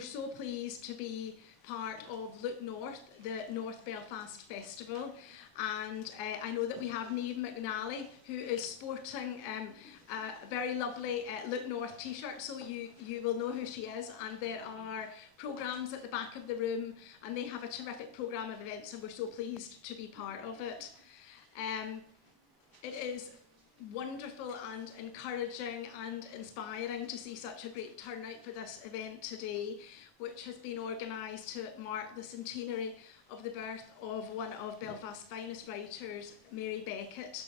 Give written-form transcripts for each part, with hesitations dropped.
we're so pleased to be part of Look North, the North Belfast Festival. And I know that we have Niamh McNally, who is sporting a very lovely Look North t-shirt, so you will know who she is. And there are programmes at the back of the room, and they have a terrific programme of events, and we're so pleased to be part of it. It is wonderful and encouraging and inspiring to see such a great turnout for this event today, which has been organised to mark the centenary of the birth of one of Belfast's finest writers, Mary Beckett.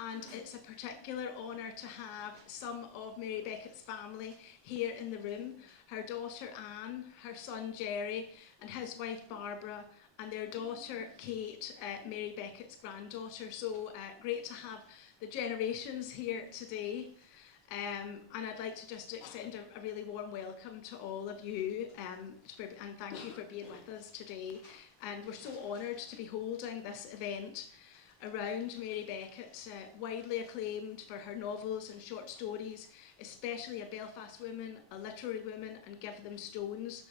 And it's a particular honour to have some of Mary Beckett's family here in the room, her daughter Anne, her son Jerry, and his wife Barbara, and their daughter Kate, Mary Beckett's granddaughter. So great to have the generations here today. And I'd like to just extend a really warm welcome to all of you, and thank you for being with us today. And we're so honoured to be holding this event around Mary Beckett, widely acclaimed for her novels and short stories, especially A Belfast Woman, A Literary Woman, and Give Them Stones.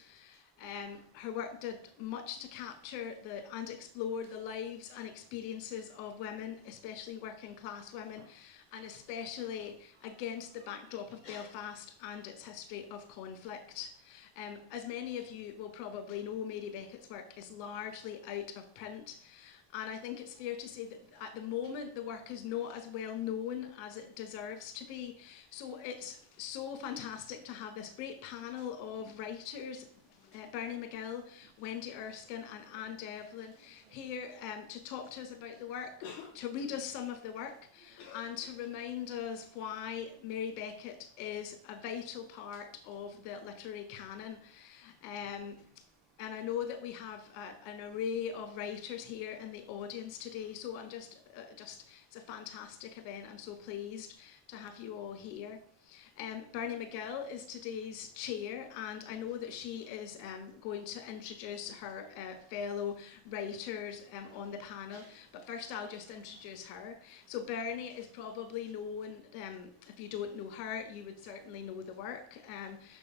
Her work did much to capture and explore the lives and experiences of women, especially working class women, and especially against the backdrop of Belfast and its history of conflict. As many of you will probably know, Mary Beckett's work is largely out of print, and I think it's fair to say that at the moment the work is not as well known as it deserves to be. So it's so fantastic to have this great panel of writers, Bernie McGill, Wendy Erskine and Anne Devlin, here to talk to us about the work, to read us some of the work, and to remind us why Mary Beckett is a vital part of the literary canon. And I know that we have an array of writers here in the audience today, so I'm just it's a fantastic event. I'm so pleased to have you all here. Bernie McGill is today's chair, and I know that she is going to introduce her fellow writers on the panel, but first I'll just introduce her. So Bernie is probably known, if you don't know her, you would certainly know the work.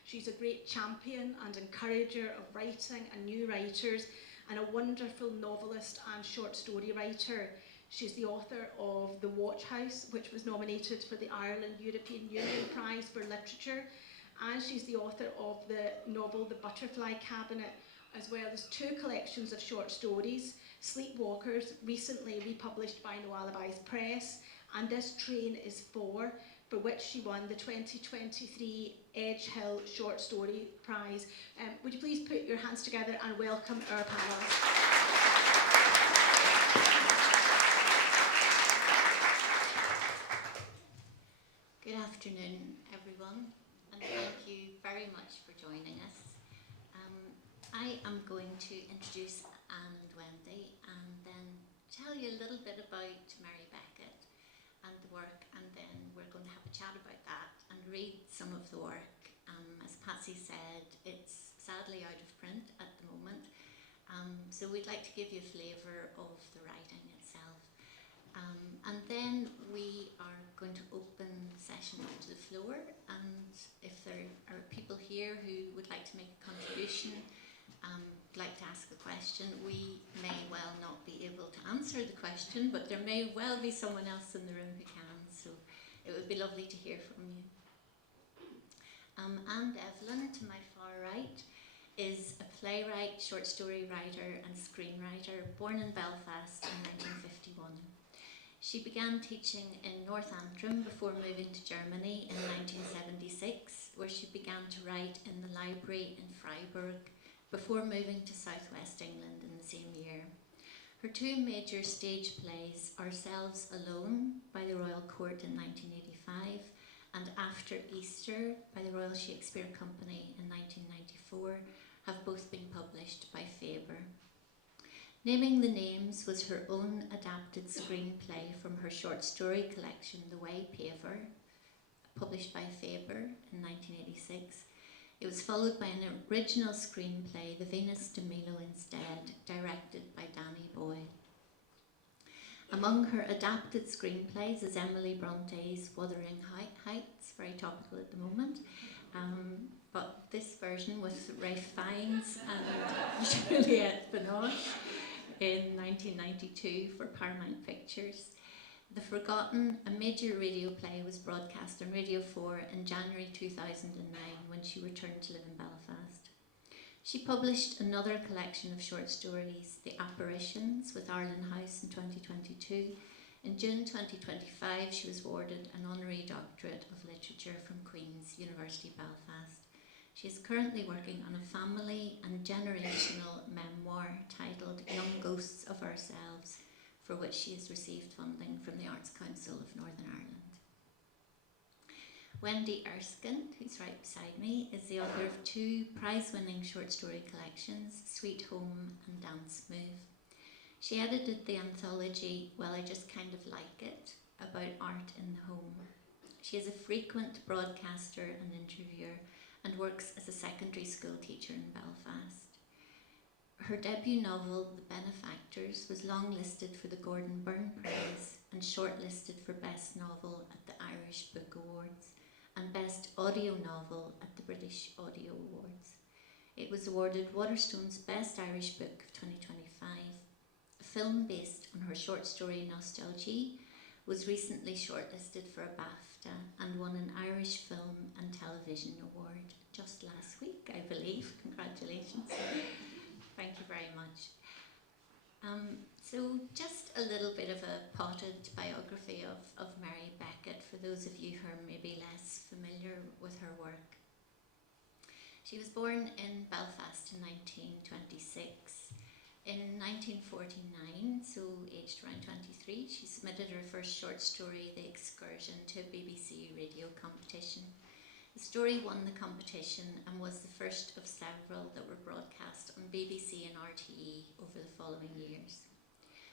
She's a great champion and encourager of writing and new writers, and a wonderful novelist and short story writer. She's the author of The Watch House, which was nominated for the Ireland European Union Prize for Literature, and she's the author of the novel The Butterfly Cabinet, as well as 2 collections of short stories, Sleepwalkers, recently republished by No Alibis Press, and This Train Is For which she won the 2023 Edge Hill Short Story Prize. Would you please put your hands together and welcome our panelists. Good afternoon, everyone, and thank you very much for joining us. I am going to introduce Anne and Wendy and then tell you a little bit about Mary Beckett and the work, and then we're going to have a chat about that and read some of the work. As Patsy said, it's sadly out of print at the moment, so we'd like to give you a flavour of the writing itself. And then we are going to open the session up to the floor, and if there are people here who would like to make a contribution, like to ask a question, we may well not be able to answer the question, but there may well be someone else in the room who can, so it would be lovely to hear from you. Anne Devlin, to my far right, is a playwright, short story writer and screenwriter born in Belfast in 1951. She began teaching in North Antrim before moving to Germany in 1976, where she began to write in the library in Freiburg before moving to southwest England in the same year. Her 2 major stage plays, Ourselves Alone by the Royal Court in 1985 and After Easter by the Royal Shakespeare Company in 1994, have both been published by Faber. Naming the Names was her own adapted screenplay from her short story collection The Waypaver, published by Faber in 1986. It was followed by an original screenplay, The Venus de Milo Instead, directed by Danny Boyle. Among her adapted screenplays is Emily Bronte's Wuthering Heights, very topical at the moment, but this version with Ralph Fiennes and Juliette Binoche in 1992 for Paramount Pictures. The Forgotten, a major radio play, was broadcast on Radio 4 in January 2009 when she returned to live in Belfast. She published another collection of short stories, The Apparitions, with Arlen House in 2022. In June 2025, she was awarded an honorary doctorate of literature from Queen's University Belfast. She is currently working on a family and generational memoir titled Young Ghosts of Ourselves, for which she has received funding from the Arts Council of Northern Ireland. Wendy Erskine, who's right beside me, is the author of 2 prize-winning short story collections, Sweet Home and Dance Move. She edited the anthology Well, I Just Kind of Like It, about art in the home. She is a frequent broadcaster and interviewer and works as a secondary school teacher in Belfast. Her debut novel, The Benefactors, was longlisted for the Gordon Byrne Prize and shortlisted for Best Novel at the Irish Book Awards and Best Audio Novel at the British Audio Awards. It was awarded Waterstone's Best Irish Book of 2025. A film based on her short story Nostalgie was recently shortlisted for a BAFTA and won an Irish Film and Television Award just last week, I believe. Congratulations. Thank you very much. So just a little bit of a potted biography of Mary Beckett for those of you who are maybe less familiar with her work. She was born in Belfast in 1926. In 1949, so aged around 23, she submitted her first short story, The Excursion, to a BBC radio competition. The story won the competition and was the first of several that were broadcast on BBC and RTE over the following years.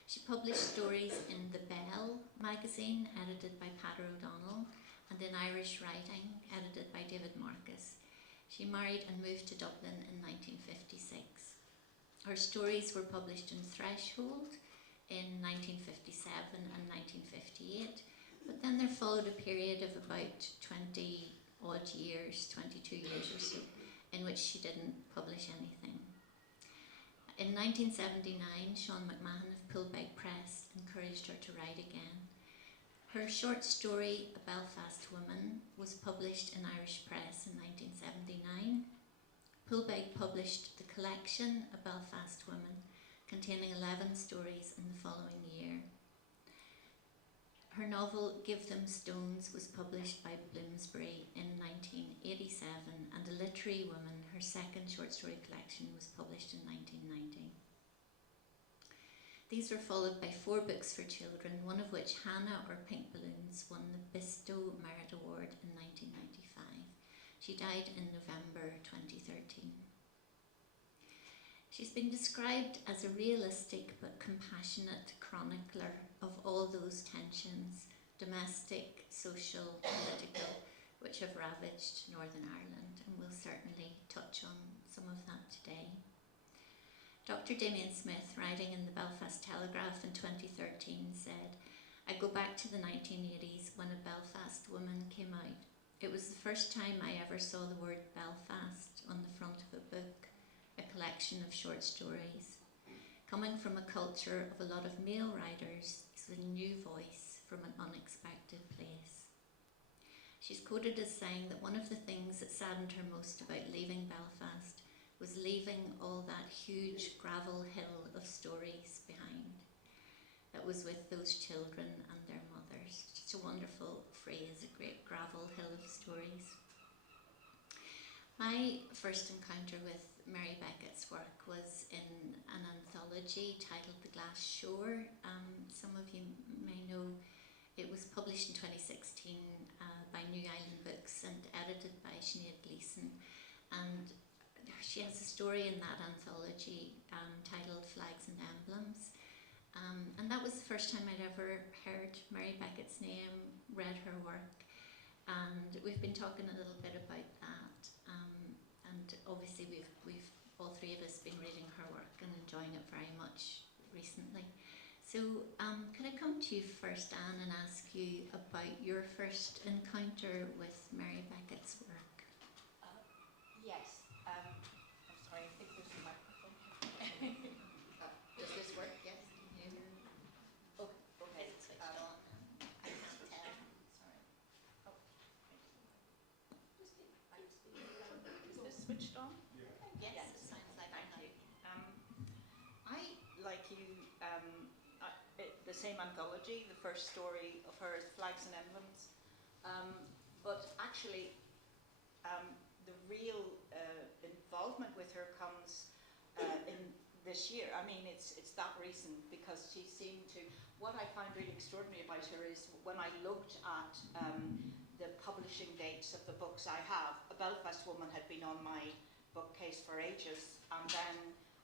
She published stories in The Bell magazine, edited by Peadar O'Donnell, and in Irish Writing, edited by David Marcus. She married and moved to Dublin in 1956. Her stories were published in Threshold in 1957 and 1958, but then there followed a period of about 20 odd years, 22 years or so, in which she didn't publish anything. In 1979, Sean McMahon of Pullbeg Press encouraged her to write again. Her short story, A Belfast Woman, was published in Irish Press in 1979. Pullbeg published the collection, A Belfast Woman, containing 11 stories in the following year. Her novel, Give Them Stones, was published by Bloomsbury in 1987, and A Literary Woman, her second short story collection, was published in 1990. These were followed by 4 books for children, one of which, Hannah or Pink Balloons, won the Bistow Merit Award in 1995. She died in November 2013. She's been described as a realistic but compassionate chronicler of all those tensions, domestic, social, political, which have ravaged Northern Ireland, and we'll certainly touch on some of that today. Dr. Damien Smith, writing in the Belfast Telegraph in 2013, said, "I go back to the 1980s when A Belfast Woman came out. It was the first time I ever saw the word Belfast on the front of a book, a collection of short stories. Coming from a culture of a lot of male writers is a new voice from an unexpected place." She's quoted as saying that one of the things that saddened her most about leaving Belfast was leaving all that huge gravel hill of stories behind that was with those children and their mothers. Just a wonderful phrase, a great gravel hill of stories. My first encounter with Mary Beckett's work was in an anthology titled The Glass Shore. Some of you may know it was published in 2016 by New Island Books and edited by Sinead Gleeson. And she has a story in that anthology titled Flags and Emblems. And that was the first time I'd ever heard Mary Beckett's name, read her work. And we've been talking a little bit about that. And obviously we've all 3 of us been reading her work and enjoying it very much recently. So could I come to you first, Anne, and ask you about your first encounter with Mary Beckett's work? Yes. I'm sorry, I think there's a microphone. Does this work? Yes. Can you hear me? Oh, okay. Is it switched on? I can't tell. Sorry. Oh. Is this switched on? Yes, Yes. it sounds like Thank I you. I, like you, the same anthology. The first story of her is Flags and Emblems. But actually, the real involvement with her comes in this year. I mean, it's that recent because she seemed to. What I find really extraordinary about her is when I looked at the publishing dates of the books I have. A Belfast Woman had been on my bookcase for ages, and then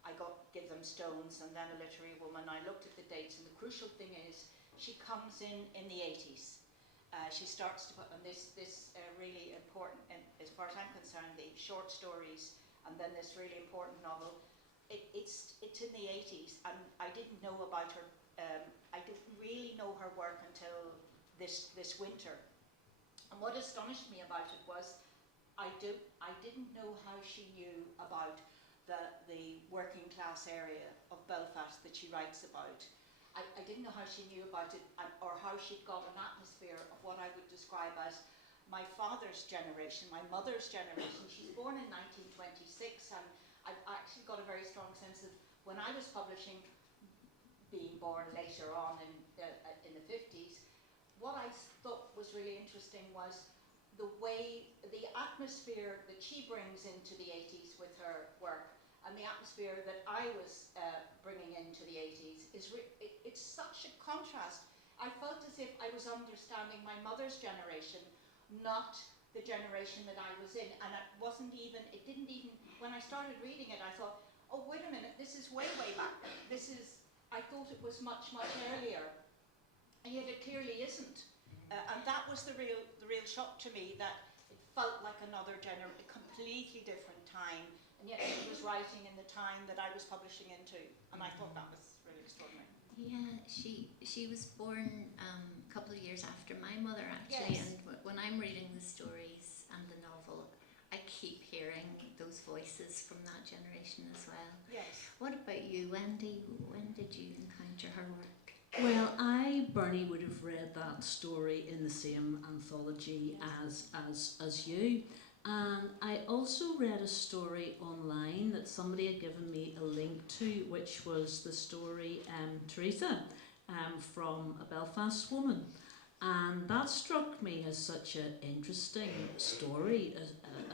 I got Give Them Stones, and then A Literary Woman. I looked at the dates, and the crucial thing is she comes in the 80s. She starts to put on this really important, and as far as I'm concerned, the short stories, and then this really important novel. It's in the 80s, and I didn't know about her. I didn't really know her work until this winter. And what astonished me about it was I didn't know how she knew about the working class area of Belfast that she writes about. I didn't know how she knew about it, or how she got an atmosphere of what I would describe as my father's generation, my mother's generation. She's born in 1926, and I actually got a very strong sense of when I was publishing, being born later on in the 50s, what I thought was really interesting was the way, the atmosphere that she brings into the 80s with her work, and the atmosphere that I was bringing into the 80s it's such a contrast. I felt as if I was understanding my mother's generation, not the generation that I was in, and it didn't even, when I started reading it, I thought, oh, wait a minute, this is way, way back. I thought it was much, much earlier, and yet it clearly isn't. And that was the real shock to me, that it felt like another a completely different time, and yet she was writing in the time that I was publishing into, and I thought that was really extraordinary. Yeah, she was born a couple of years after my mother, actually. Yes. And when I'm reading the stories and the novel, I keep hearing those voices from that generation as well. Yes. What about you, Wendy? When did you encounter her work? Well, Bernie, would have read that story in the same anthology as you. And I also read a story online that somebody had given me a link to, which was the story Teresa from A Belfast Woman. And that struck me as such an interesting story,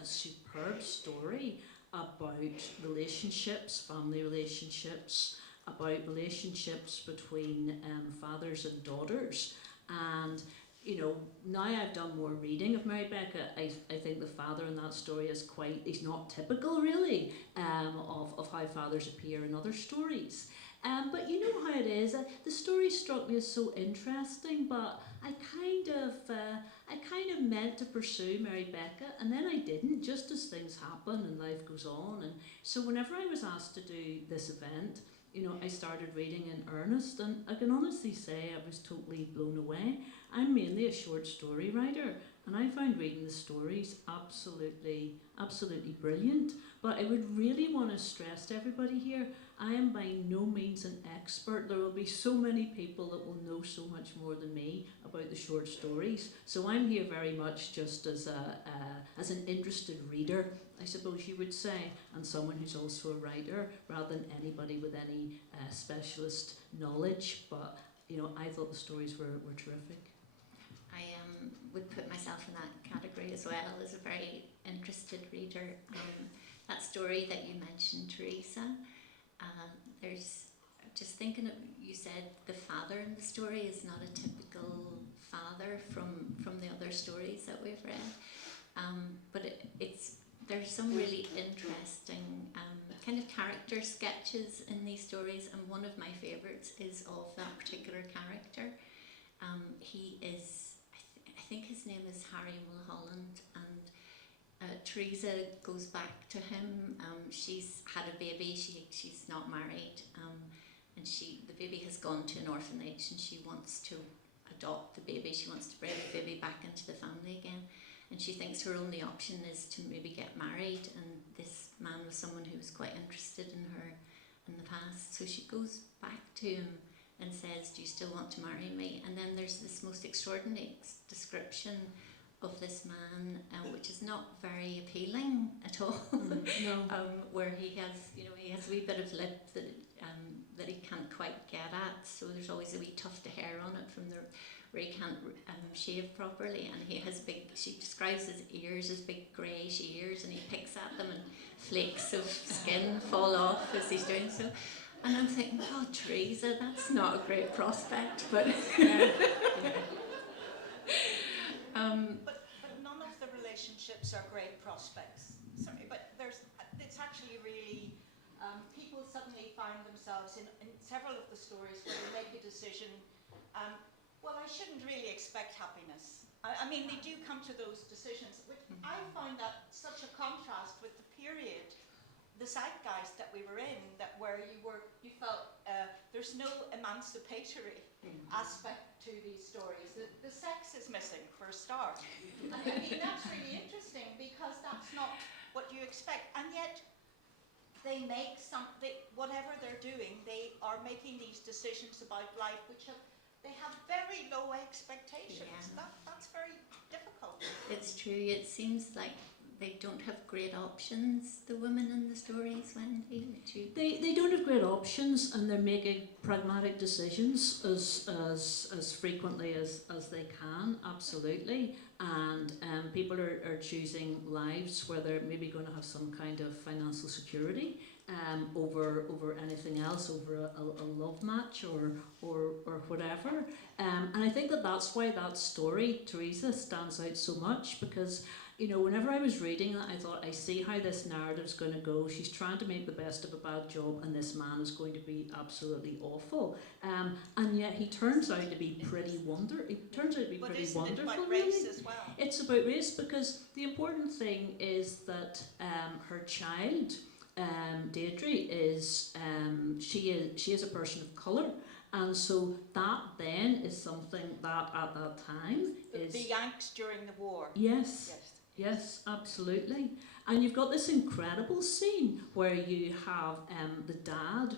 a superb story about relationships, family relationships, about relationships between fathers and daughters. And you know, now I've done more reading of Mary Beckett, I think the father in that story is he's not typical really of how fathers appear in other stories. But you know how it is, the story struck me as so interesting, but I kind of meant to pursue Mary Beckett, and then I didn't, just as things happen and life goes on. And so whenever I was asked to do this event, you know, I started reading in earnest, and I can honestly say I was totally blown away. I'm mainly a short story writer, and I found reading the stories absolutely brilliant. But I would really want to stress to everybody here, I am by no means an expert. There will be so many people that will know so much more than me about the short stories. So I'm here very much just as an interested reader, I suppose you would say, and someone who's also a writer, rather than anybody with any specialist knowledge. But you know, I thought the stories were terrific. I would put myself in that category as well, as a very interested reader. That story that you mentioned, Teresa, there's, just thinking of, you said the father in the story is not a typical father from the other stories that we've read, but there's some really interesting kind of character sketches in these stories, and one of my favourites is of that particular character. He is, I think his name is Harry Mulholland, and Teresa goes back to him. She's had a baby, she's not married, and the baby has gone to an orphanage, and she wants to adopt the baby, she wants to bring the baby back into the family again, and she thinks her only option is to maybe get married and this man was someone who was quite interested in her in the past. So she goes back to him and says, do you still want to marry me? And then there's this most extraordinary description of this man, which is not very appealing at all. No. Where he has, he has a wee bit of lip that he can't quite get at. So there's always a wee tuft of hair on it where he can't shave properly, and he has she describes his ears as big greyish ears, and he picks at them and flakes of skin fall off as he's doing so. And I'm thinking, oh, Teresa, that's not a great prospect, but... But none of the relationships are great prospects. Sorry, but it's actually really, people suddenly find themselves in several of the stories where they make a decision, well, I shouldn't really expect happiness. I mean, they do come to those decisions, which I find that such a contrast with the period, the zeitgeist that we were in, where you felt there's no emancipatory aspect to these stories. The sex is missing for a start. And I mean, that's really interesting because that's not what you expect. And yet, they make whatever they're doing, they are making these decisions about life which they have very low expectations. Yeah. That's very difficult. It's true. It seems like they don't have great options, the women in the stories, Wendy. They don't have great options, and they're making pragmatic decisions as frequently as they can, absolutely. And people are choosing lives where they're maybe going to have some kind of financial security over anything else, over a love match or whatever. And I think that's why that story, Teresa, stands out so much, because whenever I was reading that, I thought, I see how this narrative's going to go. She's trying to make the best of a bad job, and this man is going to be absolutely awful. And yet he turns out to be pretty wonderful. It about race as well? It's about race, because the important thing is that her child, Deirdre, is she is a person of colour. And so that then is something that at that time is... The Yanks during the war. Yes, absolutely. And you've got this incredible scene where you have the dad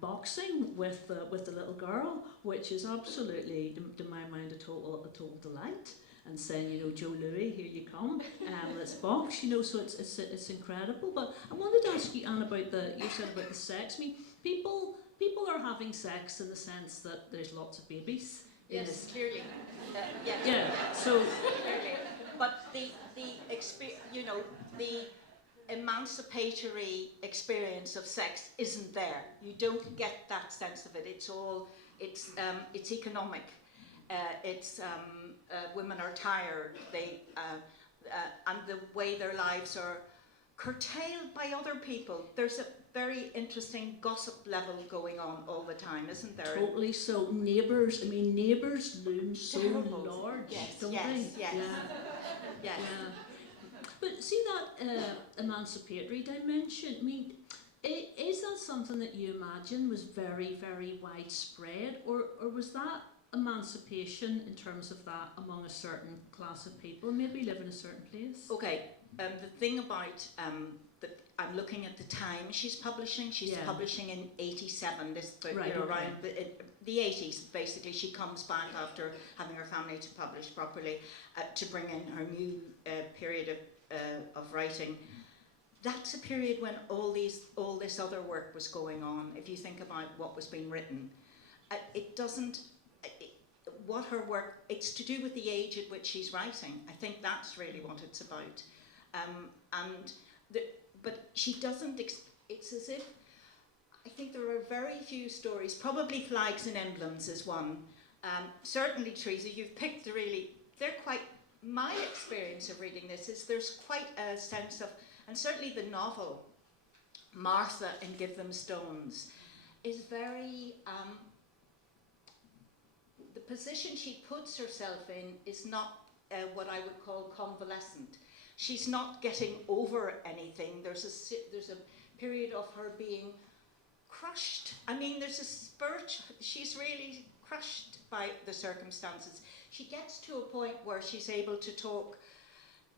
boxing with the little girl, which is absolutely, to my mind, a total delight. And saying, Joe Louis, here you come, let's box, so it's incredible. But I wanted to ask you, Anne, about you said about the sex. I mean, people are having sex in the sense that there's lots of babies. Yes, clearly. Yeah. So. Clearly. But the emancipatory experience of sex isn't there. You don't get that sense of it. It's economic. Women are tired. And the way their lives are curtailed by other people. There's a very interesting gossip level going on all the time, isn't there? Totally. So neighbours loom so large, don't they? Yes. Yeah. But see that emancipatory dimension. I mean, is that something that you imagine was very, very widespread, or was that emancipation in terms of that among a certain class of people, maybe live in a certain place? Okay, the thing about that I'm looking at the time she's publishing. She's publishing in '87. This book, around the '80s. Basically, she comes back after having her family to publish properly to bring in her new period of writing. That's a period when all this other work was going on. If you think about what was being written, it doesn't. What her work, it's to do with the age at which she's writing. I think that's really what it's about. But she doesn't, it's as if, I think there are very few stories, probably Flags and Emblems is one. Certainly, Teresa, you've picked my experience of reading this is there's quite a sense of, and certainly the novel, Martha and Give Them Stones, is very, the position she puts herself in is not what I would call convalescent. She's not getting over anything. There's a period of her being crushed. I mean, there's a spurt. She's really crushed by the circumstances. She gets to a point where she's able to talk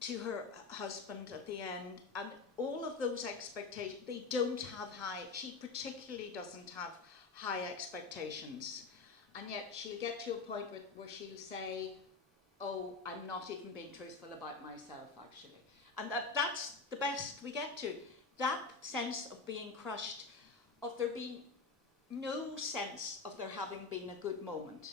to her husband at the end, and all of those expectations, they don't have high, she particularly doesn't have high expectations. And yet she'll get to a point where she'll say, oh, I'm not even being truthful about myself, actually. And that's the best we get to. That sense of being crushed, of there being no sense of there having been a good moment.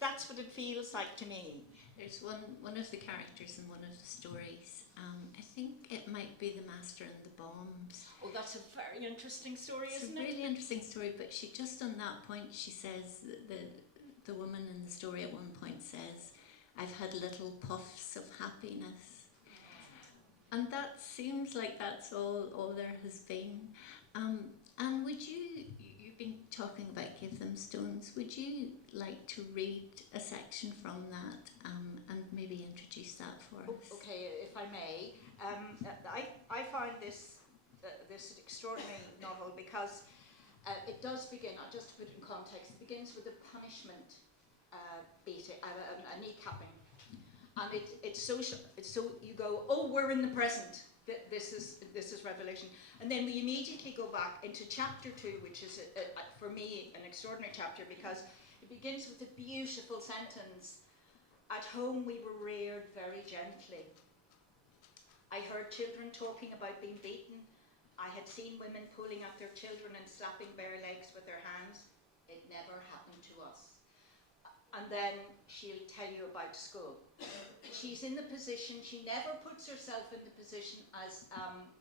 That's what it feels like to me. There's one of the characters in one of the stories, I think it might be the Master and the Bombs. Oh, that's a very interesting story, isn't it? It's a really interesting story, but she just on that point, she says, the woman in the story at one point says, I've had little puffs of happiness. And that seems like that's all there has been. And would you've been talking about Give Them Stones, would you like to read a section from that and maybe introduce that for us? Okay, if I may. I find this extraordinary novel because it does begin, just to put it in context, it begins with a punishment beating, a kneecapping. And it's so you go, oh, we're in the present. This is revelation. And then we immediately go back into chapter 2, which is, for me, an extraordinary chapter because it begins with a beautiful sentence. At home we were reared very gently. I heard children talking about being beaten. I had seen women pulling at their children and slapping bare legs with their hands. It never happened to us. And then she'll tell you about school. She's in the position, she never puts herself in the position as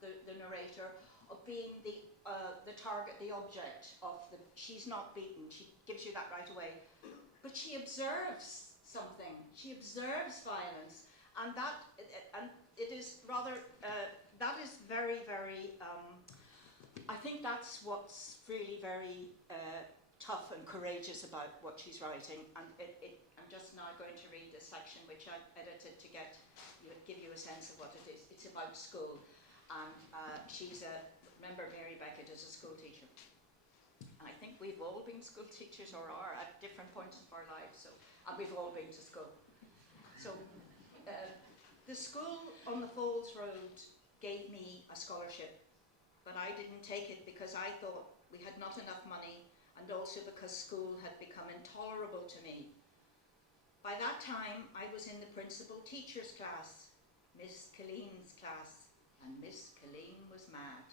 the narrator of being the target, the object of she's not beaten, she gives you that right away. But she observes something, she observes violence, and it is rather, that is very, very, I think that's what's really very tough and courageous about what she's writing, and I'm just now going to read this section which I edited to give you a sense of what it is. It's about school, and remember Mary Beckett is a school teacher, and I think we've all been school teachers or are at different points of our lives, and we've all been to school. So the school on the Falls Road gave me a scholarship, but I didn't take it because I thought we had not enough money, and also because school had become intolerable to me. By that time, I was in the principal teacher's class, Miss Colleen's class, and Miss Colleen was mad.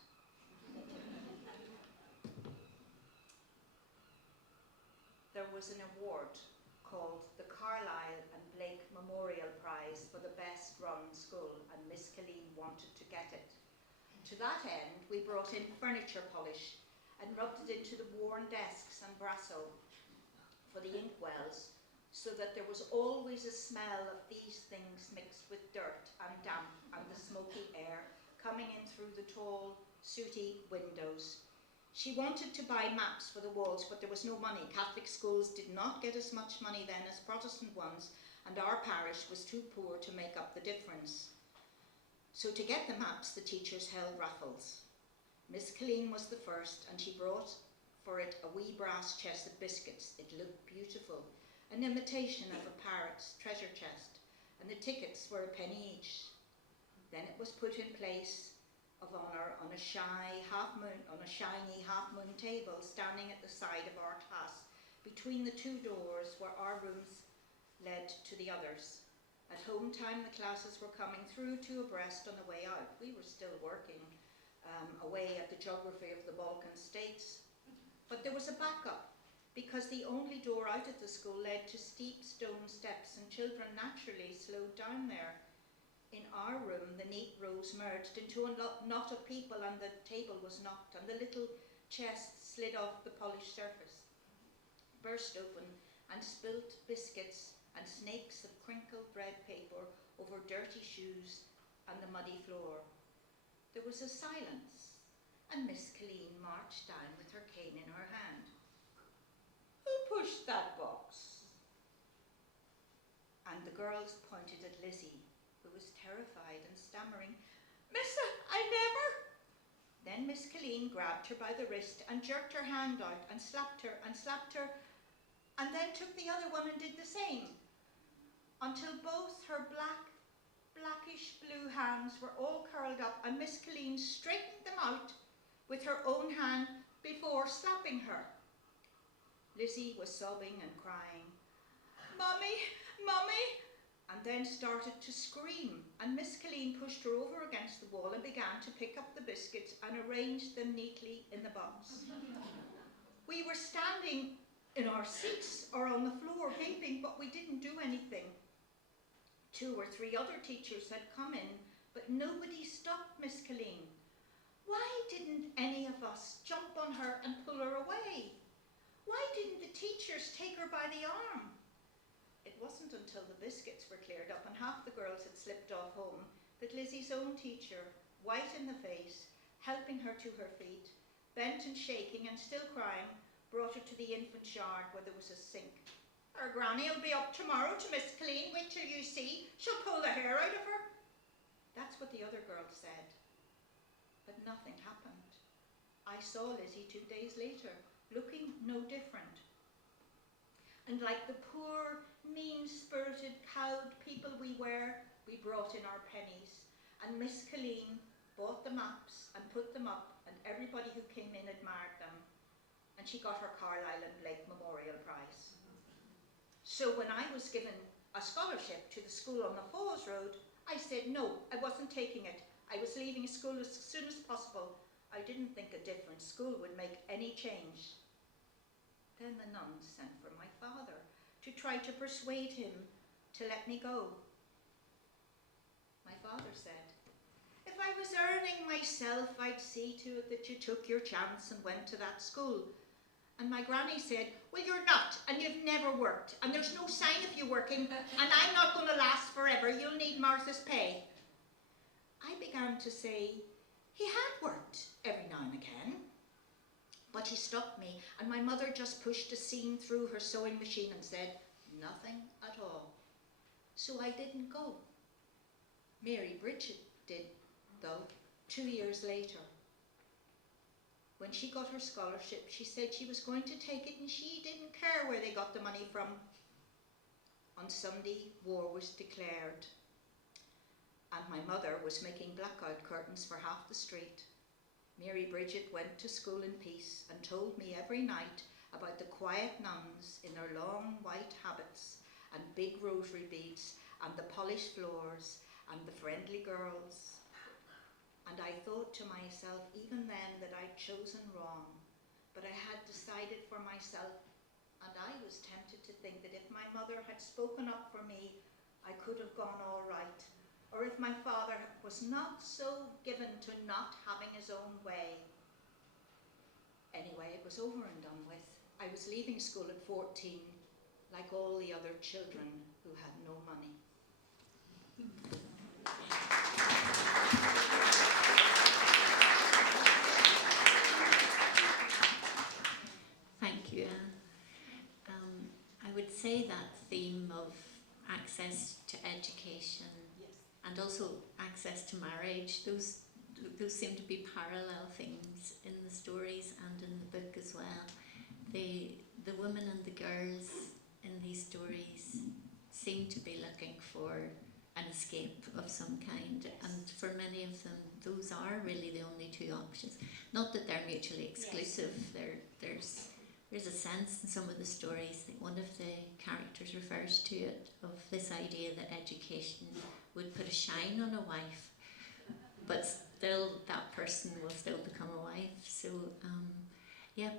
There was an award called the Carlisle and Blake Memorial Prize for the best run school, and Miss Colleen wanted to get it. To that end, we brought in furniture polish and rubbed it into the worn desks and brasso for the inkwells, so that there was always a smell of these things mixed with dirt and damp and the smoky air coming in through the tall, sooty windows. She wanted to buy maps for the walls, but there was no money. Catholic schools did not get as much money then as Protestant ones, and our parish was too poor to make up the difference. So to get the maps, the teachers held raffles. Miss Colleen was the first, and she brought for it a wee brass chest of biscuits. It looked beautiful, an imitation of a parrot's treasure chest, and the tickets were a penny each. Then it was put in place of honour on a shiny half-moon table standing at the side of our class, between the two doors where our rooms led to the others. At home time, the classes were coming through two abreast on the way out. We were still working away at the geography of the Balkan states. But there was a backup, because the only door out of the school led to steep stone steps, and children naturally slowed down there. In our room, the neat rows merged into a knot of people, and the table was knocked, and the little chest slid off the polished surface, burst open, and spilt biscuits and snakes of crinkled bread paper over dirty shoes and the muddy floor. There was a silence, and Miss Colleen marched down with her cane in her hand. Who pushed that box? And the girls pointed at Lizzie, who was terrified and stammering, Missa, I never. Then Miss Colleen grabbed her by the wrist and jerked her hand out and slapped her, and then took the other one and did the same, until both her black blackish blue hands were all curled up, and Miss Colleen straightened them out with her own hand before slapping her. Lizzie was sobbing and crying, "Mummy, Mummy," and then started to scream, and Miss Colleen pushed her over against the wall and began to pick up the biscuits and arrange them neatly in the box. We were standing in our seats or on the floor gaping, but we didn't do anything. 2 or 3 other teachers had come in, but nobody stopped Miss Colleen. Why didn't any of us jump on her and pull her away? Why didn't the teachers take her by the arm? It wasn't until the biscuits were cleared up and half the girls had slipped off home that Lizzie's own teacher, white in the face, helping her to her feet, bent and shaking and still crying, brought her to the infant's yard where there was a sink. "Her granny'll be up tomorrow to Miss Colleen, wait till you see. She'll pull the hair out of her." That's what the other girls said. But nothing happened. I saw Lizzie 2 days later, looking no different. And like the poor, mean-spirited, cowed people we were, we brought in our pennies. And Miss Colleen bought the maps and put them up, and everybody who came in admired them. And she got her Carlisle and Blake Memorial Prize. So when I was given a scholarship to the school on the Falls Road, I said no, I wasn't taking it. I was leaving school as soon as possible. I didn't think a different school would make any change. Then the nuns sent for my father to try to persuade him to let me go. My father said, "If I was earning myself, I'd see to it that you took your chance and went to that school." And my granny said, "Well, you're not, and you've never worked, and there's no sign of you working, and I'm not going to last forever. You'll need Martha's pay." I began to say he had worked every now and again, but he stopped me, and my mother just pushed a seam through her sewing machine and said, "Nothing at all." So I didn't go. Mary Bridget did, though, 2 years later. When she got her scholarship, she said she was going to take it and she didn't care where they got the money from. On Sunday, war was declared, and my mother was making blackout curtains for half the street. Mary Bridget went to school in peace and told me every night about the quiet nuns in their long white habits and big rosary beads and the polished floors and the friendly girls. And I thought to myself even then that I'd chosen wrong, but I had decided for myself, and I was tempted to think that if my mother had spoken up for me, I could have gone all right, or if my father was not so given to not having his own way. Anyway, it was over and done with. I was leaving school at 14, like all the other children who had no money. Thank you, Anne. I would say that theme of access to education and also access to marriage, those seem to be parallel themes in the stories and in the book as well. The women and the girls in these stories seem to be looking for an escape of some kind, and for many of them those are really the only 2 options. Not that they're mutually exclusive. There's a sense in some of the stories that one of the characters refers to it, of this idea that education would put a shine on a wife, but still that person will still become a wife. So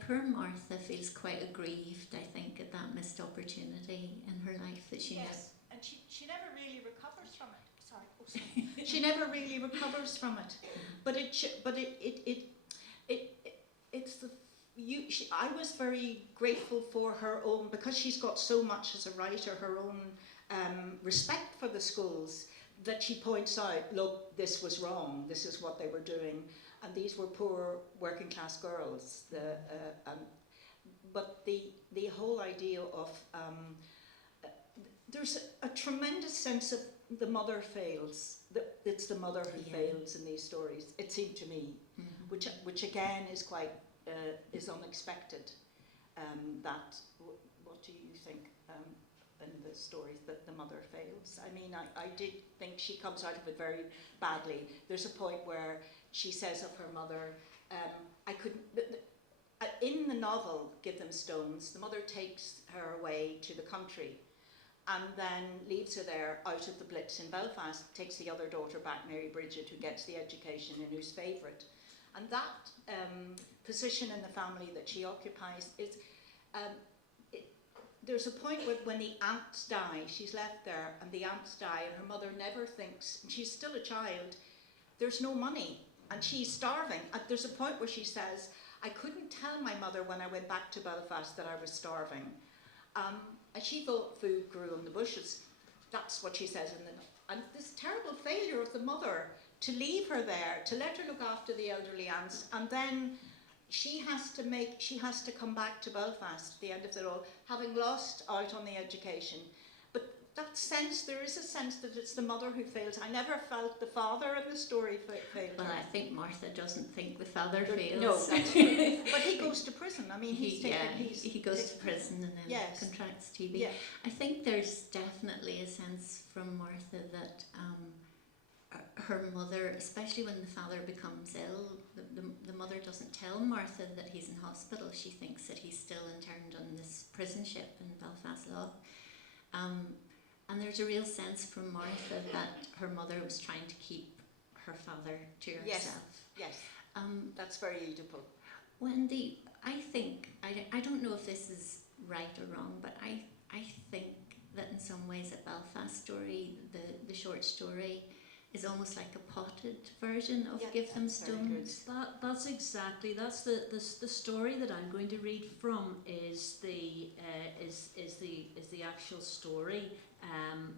poor Martha feels quite aggrieved, I think, at that missed opportunity in her life that she Yes, and she never really recovers from it. Sorry. She never really recovers from it, but I was very grateful for her own, because she's got so much as a writer, her own respect for the schools, that she points out, look, this was wrong, this is what they were doing, and these were poor working class girls. But the whole idea of there's a tremendous sense of the mother fails. It's the mother who fails in these stories. It seemed to me, which again is quite is unexpected. What do you think? in the stories that the mother fails. I mean, I did think she comes out of it very badly. There's a point where she says of her mother, I couldn't, in the novel, Give Them Stones, the mother takes her away to the country and then leaves her there out of the Blitz in Belfast, takes the other daughter back, Mary Bridget, who gets the education and who's favourite. And that position in the family that she occupies is, there's a point when the aunts die, she's left there and the aunts die and her mother never thinks, and she's still a child, there's no money and she's starving. And there's a point where she says, I couldn't tell my mother when I went back to Belfast that I was starving. And she thought food grew on the bushes. That's what she says in the, and this terrible failure of the mother to leave her there, to let her look after the elderly aunts, and then she has to come back to Belfast at the end of it all, having lost out on the education. But that sense, there is a sense that it's the mother who fails. I never felt the father in the story failed. Well, I think Martha doesn't think the father fails. No, that's true. But he goes to prison. I mean, he goes to prison and then yes. contracts TB. Yeah. I think there's definitely a sense from Martha that her mother, especially when the father becomes ill, the mother doesn't tell Martha that he's in hospital. She thinks that he's still interned on this prison ship in Belfast Lough. And there's a real sense from Martha that her mother was trying to keep her father to herself. Yes, that's very Oedipal. Wendy, I think, I don't know if this is right or wrong, but I think that in some ways a Belfast story, the short story, is almost like a potted version of Give Them Stones. That's the story that I'm going to read from is the actual story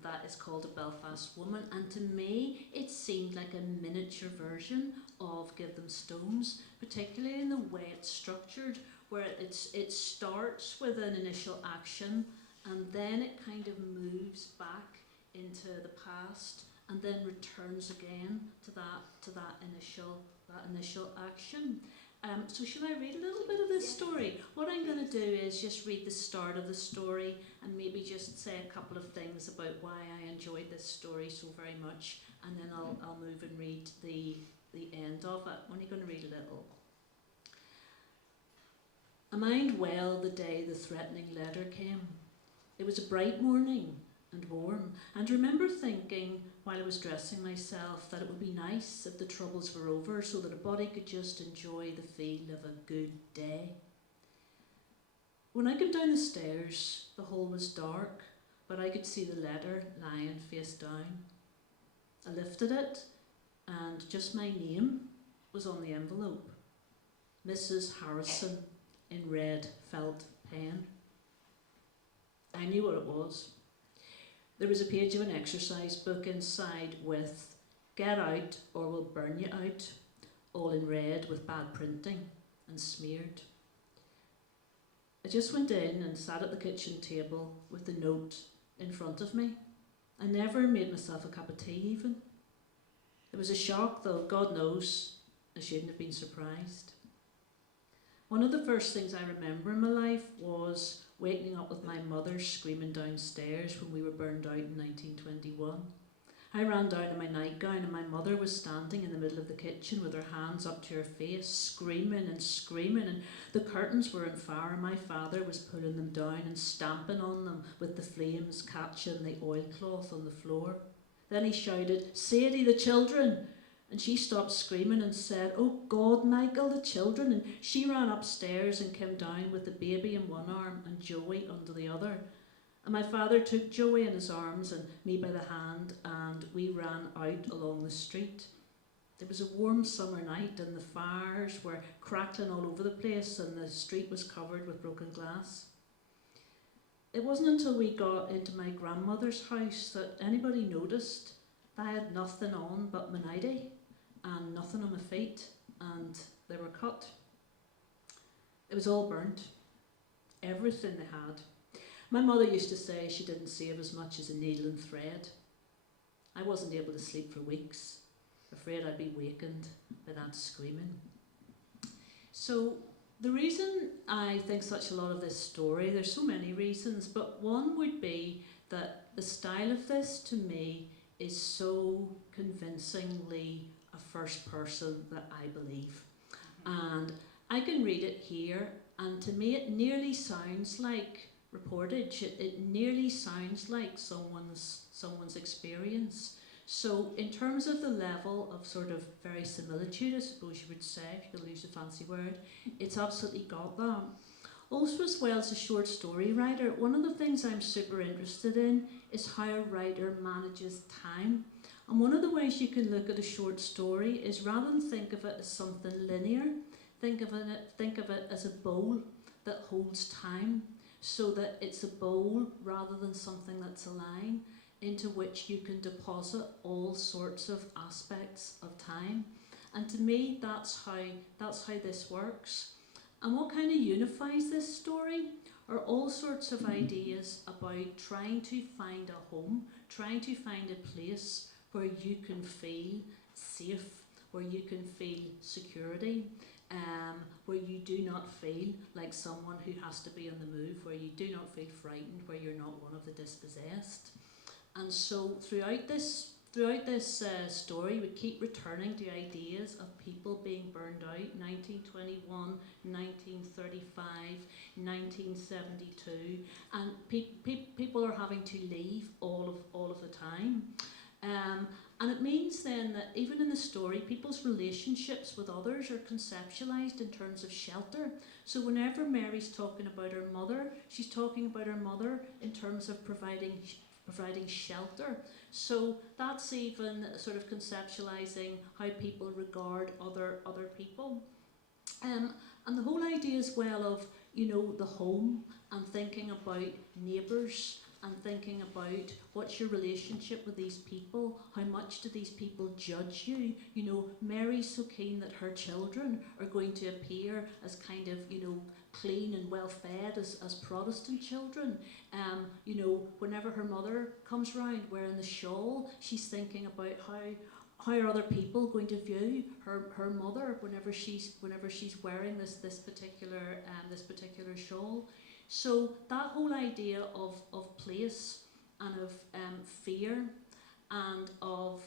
that is called A Belfast Woman, and to me it seemed like a miniature version of Give Them Stones, particularly in the way it's structured, where it starts with an initial action and then it kind of moves back into the past and then returns again to that initial action. So shall I read a little bit of this story? What I'm going to do is just read the start of the story and maybe just say a couple of things about why I enjoyed this story so very much, and then I'll move and read the end of it. I'm only going to read a little. I mind well the day the threatening letter came. It was a bright morning and warm, and remember thinking while I was dressing myself that it would be nice if the troubles were over so that a body could just enjoy the feel of a good day. When I came down the stairs, the hall was dark, but I could see the letter lying face down. I lifted it, and just my name was on the envelope. Mrs. Harrison in red felt pen. I knew what it was. There was a page of an exercise book inside with "Get out or we'll burn you out," all in red with bad printing and smeared. I just went in and sat at the kitchen table with the note in front of me. I never made myself a cup of tea even. It was a shock, though, God knows, I shouldn't have been surprised. One of the first things I remember in my life was waking up with my mother screaming downstairs when we were burned out in 1921. I ran down in my nightgown and my mother was standing in the middle of the kitchen with her hands up to her face, screaming and screaming, and the curtains were on fire and my father was pulling them down and stamping on them with the flames catching the oilcloth on the floor. Then he shouted, "Sadie, the children!" And she stopped screaming and said, "Oh God, Michael, the children!" And she ran upstairs and came down with the baby in one arm and Joey under the other. And my father took Joey in his arms and me by the hand, and we ran out along the street. It was a warm summer night and the fires were crackling all over the place and the street was covered with broken glass. It wasn't until we got into my grandmother's house that anybody noticed that I had nothing on but my nightie and nothing on my feet, and they were cut. It was all burnt. Everything they had. My mother used to say she didn't save as much as a needle and thread. I wasn't able to sleep for weeks, afraid I'd be wakened by that screaming. So The reason I think such a lot of this story, there's so many reasons, but one would be that the style of this to me is so convincingly a first person that I believe. And I can read it here, and to me it nearly sounds like reportage. It nearly sounds like someone's experience. So in terms of the level of sort of verisimilitude, I suppose you would say, if you could use a fancy word, it's absolutely got that. Also, as well as a short story writer, one of the things I'm super interested in is how a writer manages time. And one of the ways you can look at a short story is, rather than think of it as something linear, think of it as a bowl that holds time, so that it's a bowl rather than something that's a line into which you can deposit all sorts of aspects of time. And to me, that's how this works. And what kind of unifies this story are all sorts of ideas about trying to find a home, trying to find a place where you can feel safe, where you can feel security, where you do not feel like someone who has to be on the move, where you do not feel frightened, where you're not one of the dispossessed. And so throughout this story, we keep returning to ideas of people being burned out, 1921, 1935, 1972, and people are having to leave all of the time. And it means then that even in the story, people's relationships with others are conceptualised in terms of shelter. So whenever Mary's talking about her mother, she's talking about her mother in terms of providing shelter. So that's even sort of conceptualising how people regard other people. And the whole idea as well of, the home, and thinking about neighbours, and thinking about what's your relationship with these people, how much do these people judge you. Mary's so keen that her children are going to appear as kind of, clean and well fed as Protestant children. Whenever her mother comes round wearing the shawl, she's thinking about how are other people going to view her mother whenever she's wearing this particular shawl. So that whole idea of place and of fear and of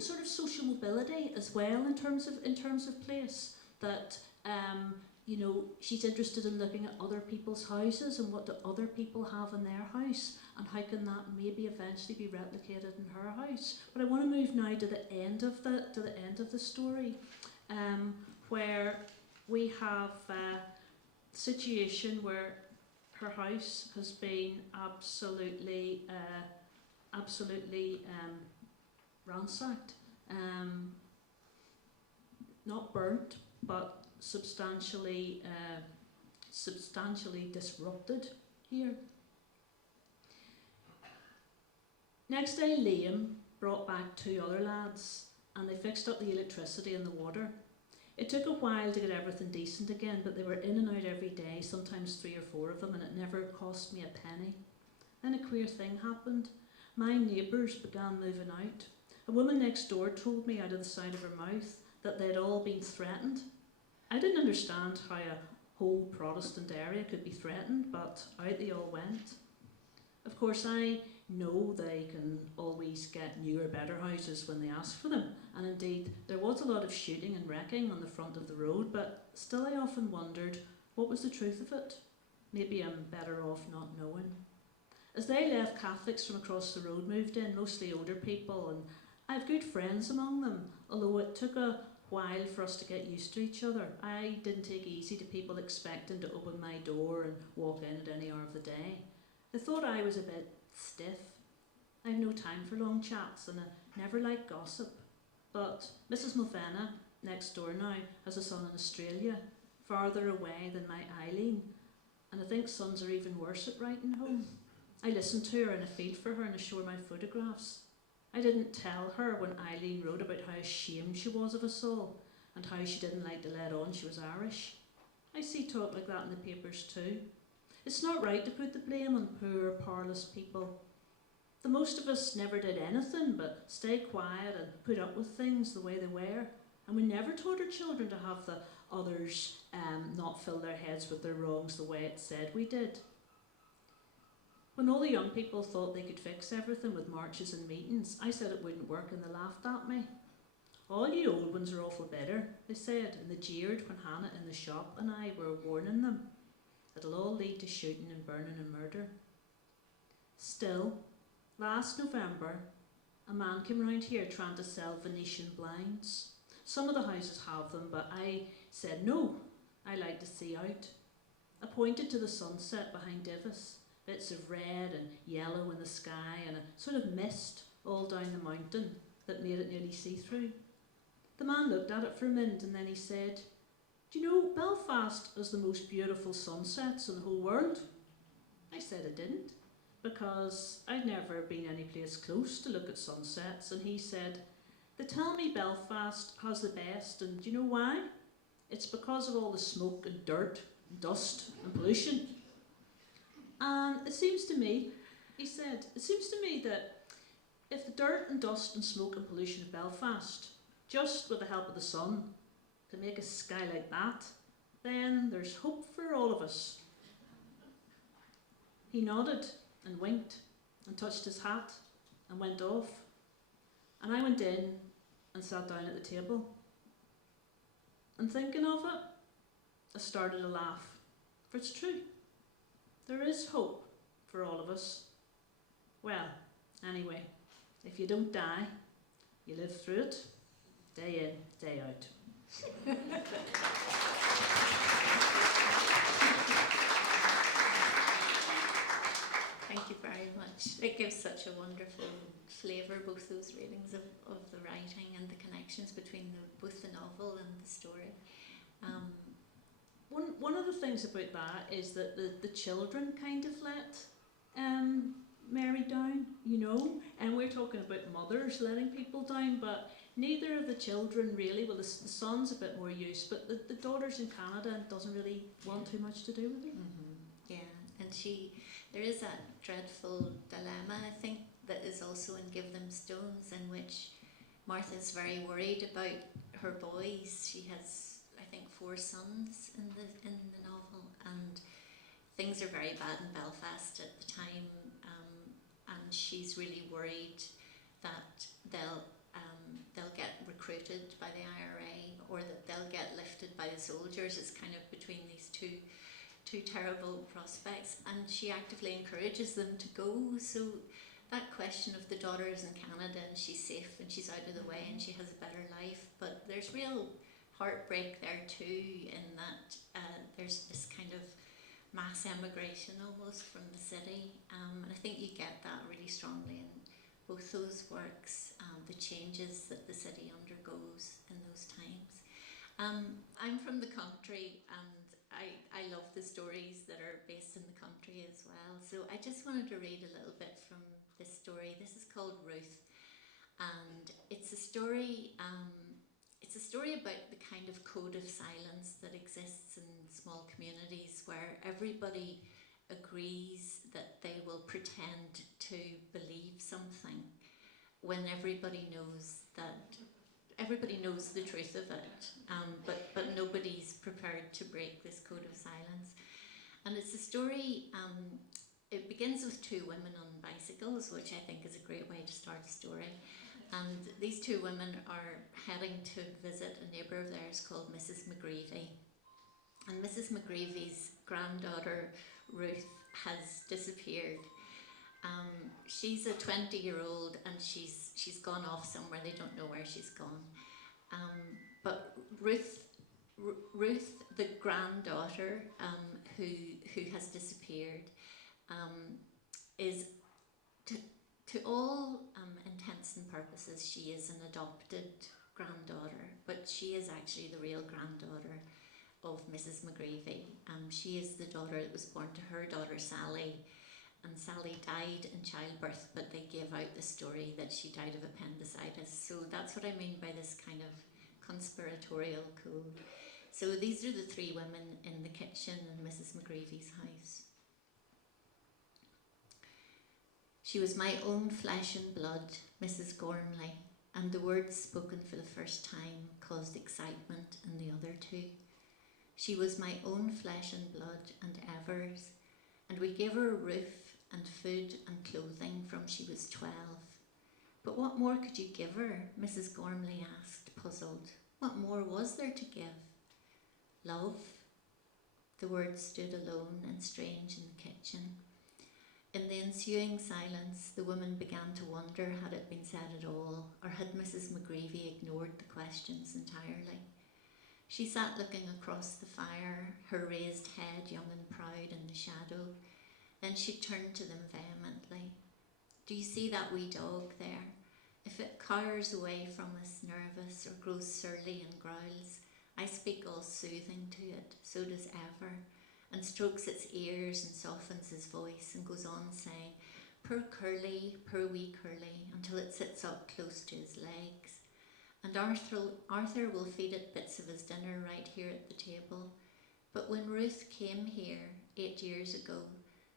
sort of social mobility as well in terms of place, that she's interested in looking at other people's houses and what do other people have in their house and how can that maybe eventually be replicated in her house. But I want to move now to the end of the story, where we have a situation where her house has been absolutely ransacked, not burnt, but substantially disrupted here. Next day, Liam brought back 2 other lads, and they fixed up the electricity and the water. It took a while to get everything decent again, but they were in and out every day, sometimes 3 or 4 of them, and it never cost me a penny. Then a queer thing happened. My neighbours began moving out. A woman next door told me out of the side of her mouth that they'd all been threatened. I didn't understand how a whole Protestant area could be threatened, but out they all went. Of course, I know they can always get newer, better houses when they ask for them, and indeed there was a lot of shooting and wrecking on the front of the road, but still I often wondered what was the truth of it. Maybe I'm better off not knowing. As they left, Catholics from across the road moved in, mostly older people, and I have good friends among them, although it took a while for us to get used to each other. I didn't take easy to people expecting to open my door and walk in at any hour of the day. They thought I was a bit stiff. I've no time for long chats and I never like gossip. But Mrs. Mulvena, next door now, has a son in Australia, farther away than my Eileen, and I think sons are even worse at writing home. I listen to her and I feel for her and I show her my photographs. I didn't tell her when Eileen wrote about how ashamed she was of us all and how she didn't like to let on she was Irish. I see talk like that in the papers too. It's not right to put the blame on poor, powerless people. The most of us never did anything but stay quiet and put up with things the way they were, and we never taught our children to have the others not fill their heads with their wrongs the way it said we did. When all the young people thought they could fix everything with marches and meetings, I said it wouldn't work and they laughed at me. All you old ones are awful bitter, they said, and they jeered when Hannah in the shop and I were warning them. It'll all lead to shooting and burning and murder. Still, last November, a man came round here trying to sell Venetian blinds. Some of the houses have them, but I said no, I like to see out. I pointed to the sunset behind Divis, bits of red and yellow in the sky and a sort of mist all down the mountain that made it nearly see-through. The man looked at it for a minute and then he said, "Do you know, Belfast has the most beautiful sunsets in the whole world?" I said I didn't, because I'd never been any place close to look at sunsets, and he said, "They tell me Belfast has the best, and do you know why? It's because of all the smoke and dirt and dust and pollution." And it seems to me, he said, it seems to me that if the dirt and dust and smoke and pollution of Belfast, just with the help of the sun, can make a sky like that, then there's hope for all of us. He nodded and winked and touched his hat and went off. And I went in and sat down at the table. And thinking of it, I started to laugh, for it's true. There is hope for all of us. Well, anyway, if you don't die, you live through it, day in, day out. Thank you very much. It gives such a wonderful flavour, both those readings of the writing and the connections between both the novel and the story. One of the things about that is that the children kind of let Mary down, you know, and we're talking about mothers letting people down, but neither of the children really, well the son's a bit more used, but the daughter's in Canada and doesn't really want too much to do with her. Mm-hmm. Yeah, and there is that dreadful dilemma, I think, that is also in Give Them Stones, in which Martha's very worried about her boys. She has, I think, 4 sons in the novel, and things are very bad in Belfast at the time, and she's really worried that they'll get recruited by the IRA, or that they'll get lifted by the soldiers. It's kind of between these two terrible prospects, and she actively encourages them to go. So that question of the daughter is in Canada and she's safe and she's out of the way and she has a better life, but there's real heartbreak there too, in that there's this kind of mass emigration almost from the city, and I think you get that really strongly in both those works, the changes that the city undergoes in those times. I'm from the country, and I love the stories that are based in the country as well. So I just wanted to read a little bit from this story. This is called Ruth, and it's a story. It's a story about the kind of code of silence that exists in small communities, where everybody agrees that they will pretend to believe something when everybody knows the truth of it, but nobody's prepared to break this code of silence. And it's a story, it begins with 2 women on bicycles, which I think is a great way to start a story. And these 2 women are heading to visit a neighbour of theirs called Mrs. McGreevy. And Mrs. McGreevy's granddaughter, Ruth, has disappeared. She's a 20-year-old and she's gone off somewhere. They don't know where she's gone. But Ruth, the granddaughter, who has disappeared, is to all intents and purposes, she is an adopted granddaughter, but she is actually the real granddaughter of Mrs. McGreevy. She is the daughter that was born to her daughter Sally, and Sally died in childbirth, but they gave out the story that she died of appendicitis. So that's what I mean by this kind of conspiratorial code. So these are the 3 women in the kitchen in Mrs. McGreevy's house. She was my own flesh and blood, Mrs. Gormley, and the words spoken for the first time caused excitement in the other 2. She was my own flesh and blood and Ever's, and we gave her a roof and food and clothing from she was 12. But what more could you give her? Mrs. Gormley asked, puzzled. What more was there to give? Love. The words stood alone and strange in the kitchen. In the ensuing silence, the woman began to wonder had it been said at all, or had Mrs. McGreevy ignored the questions entirely. She sat looking across the fire, her raised head young and proud in the shadow. Then she turned to them vehemently. Do you see that wee dog there? If it cowers away from us, nervous, or grows surly and growls, I speak all soothing to it, so does Ever, and strokes its ears and softens his voice and goes on saying, poor wee Curly, until it sits up close to his legs. And Arthur will feed it bits of his dinner right here at the table. But when Ruth came here 8 years ago,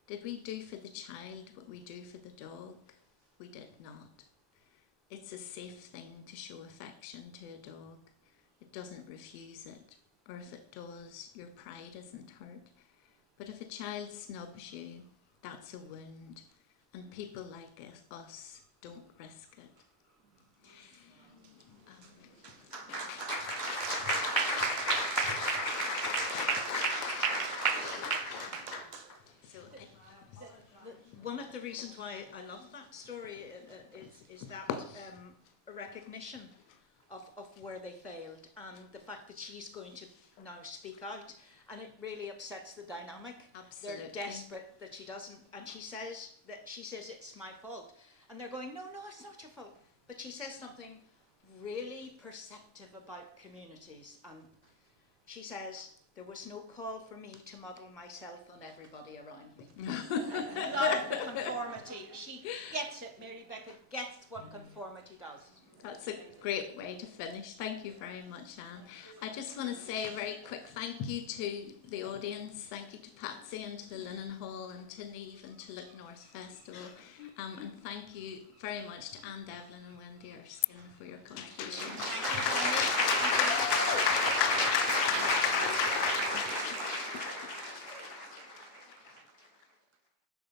did we do for the child what we do for the dog? We did not. It's a safe thing to show affection to a dog. It doesn't refuse it, or if it does, your pride isn't hurt. But if a child snubs you, that's a wound, and people like us don't risk it. One of the reasons why I love that story is that a recognition of where they failed, and the fact that she's going to now speak out, and it really upsets the dynamic. Absolutely. They're desperate that she doesn't, and she says it's my fault, and they're going, no, it's not your fault. But she says something really perceptive about communities, and she says, there was no call for me to model myself on everybody around me. Not conformity. She gets it. Mary Beckett gets what conformity does. That's a great way to finish. Thank you very much, Anne. I just want to say a very quick thank you to the audience. Thank you to Patsy and to the Linen Hall and to Neve and to Look North Festival. And thank you very much to Anne, Devlin and Wendy Erskine for your contribution.